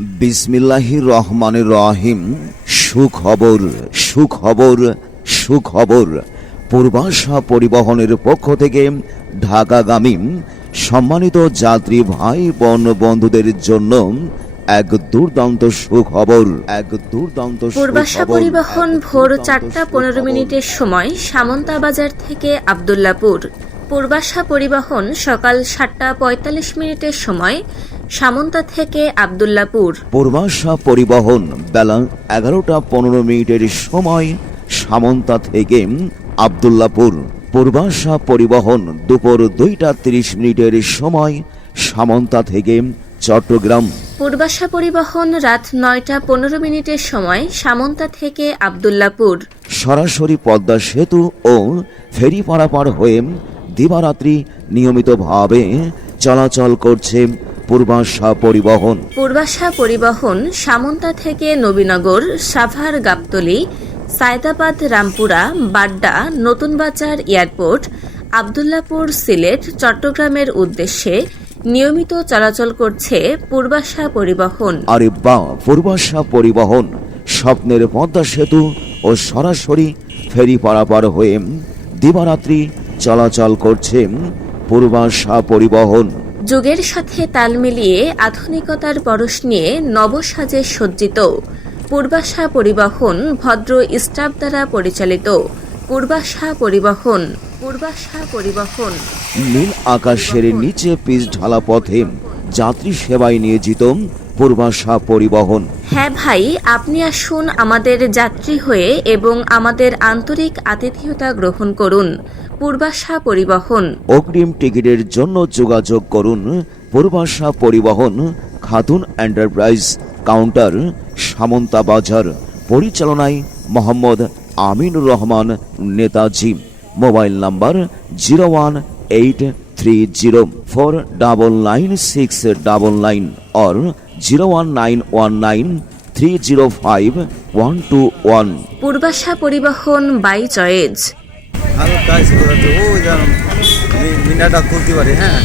বিসমিল্লাহির রহমানির রহিম। সুখবর সুখবর সুখবর। পূর্বাশা পরিবহনের পক্ষ থেকে ঢাকাগামী সম্মানিত যাত্রী ভাই বোন বন্ধুদের জন্য এক দুর্দান্ত সুখবর, এক দুর্দান্ত পূর্বাশা পরিবহন ভোর চারটা পনেরো মিনিটের সময় সামন্তা বাজার থেকে আবদুল্লাপুর। পূর্বাশা পরিবহন সকাল সাতটা পঁয়তাল্লিশ মিনিটের সময় সামন্তা থেকে আবদুল্লাপুর। পূর্বাশা পরিবহন বেলা এগারোটা পনেরো মিনিটের সময় সামন্তা থেকে আবদুল্লাপুর। পূর্বাশা পরিবহন দুপুর দুইটা তিরিশ মিনিটের সময় সামন্তা থেকে চট্টগ্রাম। পূর্বাশা পরিবহন রাত নয়টা পনেরো মিনিটের সময় সামন্তা থেকে আবদুল্লাপুর। সরাসরি পদ্মা সেতু ও ফেরি পারাপার হয়ে দিবারাত্রি নিয়মিতভাবে চলাচল করছে পূর্বাশা পরিবহন। পূর্বাশা পরিবহন সামন্তা থেকে নবীনগর সাভার গাবতলী সায়দাবাদ রামপুরা বাড্ডা নতুন বাজার এয়ারপোর্ট আবদুল্লাপুর সিলেট চট্টগ্রামের উদ্দেশ্যে নিয়মিত চলাচল করছে পূর্বাশা পরিবহন। আরে বা পূর্বাশা পরিবহন স্বপ্নের পদ্মা সেতু ও সরাসরি ফেরি পারাপার হয়ে দিবারাত্রি চলাচল করছে পূর্বাশা পরিবহন। যুগের সাথে তাল মিলিয়ে আধুনিকতার পরশ নিয়ে নবসাজে সজ্জিত। পূর্বাশা পরিবহন ভদ্র স্টাফ দ্বারা পরিচালিত। পূর্বাশা পরিবহন পূর্বাশা পরিবহন। নীল আকাশের নিচে পিচ ঢালা পথে যাত্রী সেবায় নিয়োজিত পূর্বাশা পরিবহন। হ্যাঁ ভাই আপনি আসুন আমাদের যাত্রী হয়ে এবং আমাদের আন্তরিক আতিথেয়তা গ্রহণ করুন। পূর্বাশা পরিবহন। অগ্রিম টিকিটের জন্য যোগাযোগ করুন পূর্বাশা পরিবহন খাতুন এন্টারপ্রাইজ কাউন্টার সামন্তা বাজার। পরিচালনায় Mohammad Aminur Rahman Netaji. Mobile number zero one eight three zero four double nine six double nine or zero one nine one nine three zero five one two one Purbasha পরিবহন by choice. আমি কাজ করাতে ওই মিনাটা খুলতে পারি হ্যাঁ।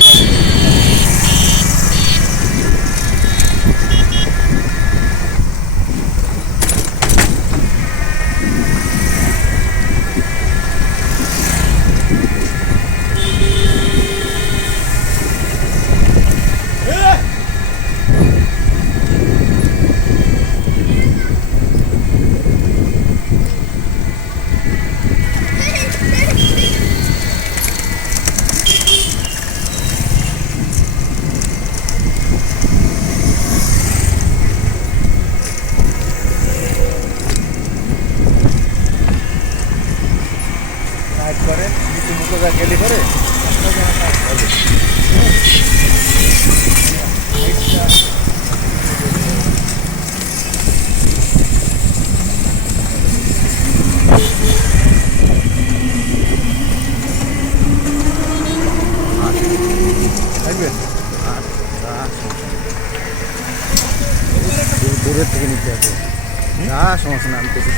কাজ করে কিছু মুখো যা গেলি করে আচ্ছা। দূরের থেকে নিতে হবে। না সমস্যা না, আমি কিছু